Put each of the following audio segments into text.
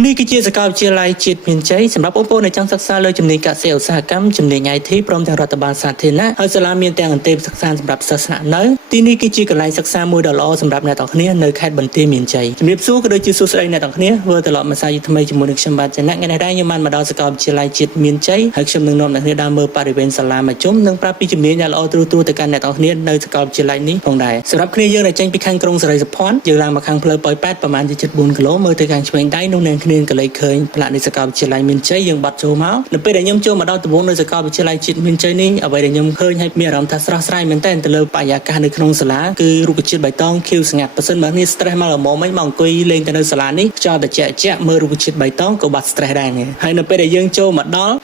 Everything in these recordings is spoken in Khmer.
នេះគឺជាសកលវិទ្យាល័យជាតិមានជ័យសម្រាប់បងប្អូនដែលចង់សិក្សាលើជំនាញកសិឧស្សាហកម្មជំនាញ IT ព្រមទាំងរដ្ឋបាលសាធារណៈហើយសាលាមានទាំងអន្តេប្រសិក្សាសម្រាប់សិស្សស្នាក់នៅទីនេះគឺជាកន្លែងសិក្សាមួយដ៏ល្អសម្រាប់អ្នកទាំងគ្នានៅខេត្តបន្ទាយមានជ័យជំរាបសួរក៏ដូចជាសួស្តីអ្នកទាំងគ្នាវិលត្រឡប់មកសាជាថ្មីជាមួយនឹងខ្ញុំបាទចនៈថ្ងៃនេះដែរខ្ញុំបានមកដល់សាកលវិទ្យាល័យជាតិមានជ័យហើយខ្ញុំនឹងនាំអ្នកគ្នាដើរមើលបរិវេណសាលាមកជុំនិងប្រាប់ពីជំនាញដែលល្អទូទៅទៅកាន់អ្នកទាំងគ្នានៅសាកលវិទ្យាល័យនេះផងដែរសម្រាប់គ្នាយើងដែលចេញពីខាងក្រុងសេរីសុផាន់យើងឡើងមកខាងផ្លូវប៉ោយប៉ែតប្រហែលជាជិត4គីឡូមើលទៅខាងឆ្វេងដៃនោះអ្នកគ្នាក៏លេចឃើញផ្លាកនៃសាកលវិទ្យាល័យមានជ័យយើងបាត់ចូលមកនៅពេលដែលខ្ញុំចូលមកដល់ដំបូងនៅសាកលវិទ្យាល័យជាតិមានជ័យនេះអ្វីដែលខ្ញុំឃើញហើយមានអារម្មណ៍ថាស្រស់ស្រាយមែនទែនទៅលើបរិយាកាសនៅក្នុងសាលាគឺរុក្ខជាតិបៃតងខៀវស្ងាត់បើសិនបើនេះ stress មកល្មមមិញមកអង្គុយលេងទៅនៅសាលានេះខ្យល់ត្រជាក់មើលរុក្ខជាតិបៃតងក៏បាត់ stress ដែរនេះហើយនៅពេលដែលយើងចូលមកដល់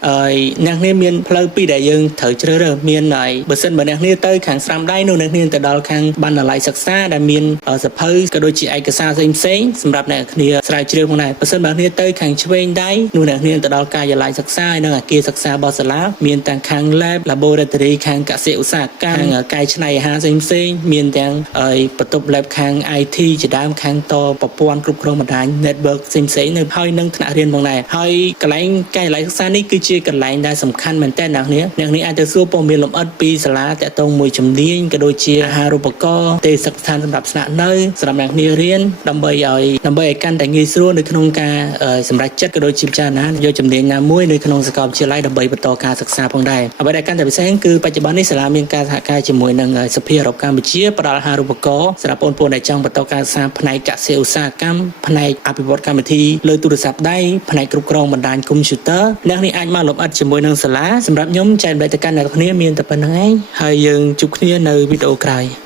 អ្នកគ្នាមានផ្លូវពីរដែលយើងត្រូវជ្រើសរើសមានហើយបើសិនបើអ្នកគ្នាទៅខាងស្រាំដៃនោះអ្នកគ្នាទៅដល់ខាងបណ្ណាល័យសិក្សាដែលមានសភៅក៏ដូចជាឯកសារផ្សេងសម្រាប់អ្នកគ្នាស្រាវជ្រាវផងដែរបើសិនបើអ្នកគ្នាទៅខាងឆ្វេងដៃនោះអ្នកគ្នាទៅដល់ការិយាល័យសិក្សាហើយនិងអគារសិក្សារបស់សាលាមានទាំងខាង lab laboratory ខាងកសិឧស្សាហកម្មកែច្នៃអាហារផ្សេងមានទាំងបន្ទប់ lab ខាង IT ជាដើមខាងតប្រព័ន្ធគ្រប់គ្រងបណ្ដាញ network ផ្សេងនៅហើយនឹងថ្នាក់រៀនផងដែរហើយកន្លែងការិយាល័យសិក្សានេះគឺជាកន្លែងដែលសំខាន់មែនទែនអ្នកគ្នាអាចទៅសួរព័ត៌មានលម្អិតពីសាលាតាក់ទងមួយជំនាញក៏ដូចជាអាហារូបករណ៍ទេសកស្ថានសម្រាប់ស្នាក់នៅសម្រាប់អ្នកគ្នារៀនដើម្បីឲ្យកាន់តែងាយស្រួលនៅក្នុងការសម្រេចចិត្តក៏ដូចជាពិចារណាយកជំនាញណាមួយនៅក្នុងសាកលវិទ្យាល័យដើម្បីបន្តការសិក្សាផងដែរអ្វីដែលកាន់តែពិសេសគឺបច្ចុប្បន្ននេះសាលាមានការសហការជាមួយនឹងសភាអឺរ៉ុបកម្ពុជាផ្ដល់អាហារូបករណ៍សម្រាប់បងប្អូនដែលចង់បន្តការសិក្សាផ្នែកកសិឧស្សាហកម្មផ្នែកអភិវឌ្ឍកម្មវិធីលើទូរស័ព្ទដៃផ្នែកគ្រប់គ្រងបណ្ដាញកុំព្យូទ័រអ្នកនេះអាចមកលម្អិតជាមួយនឹងសាលាសម្រាប់ខ្ញុំចែកបែបទៅកាន់អ្នកគ្នាមានតែប៉ុណ្្នឹងឯងហើយយើងជួបគ្នានៅវីដេអូក្រោយ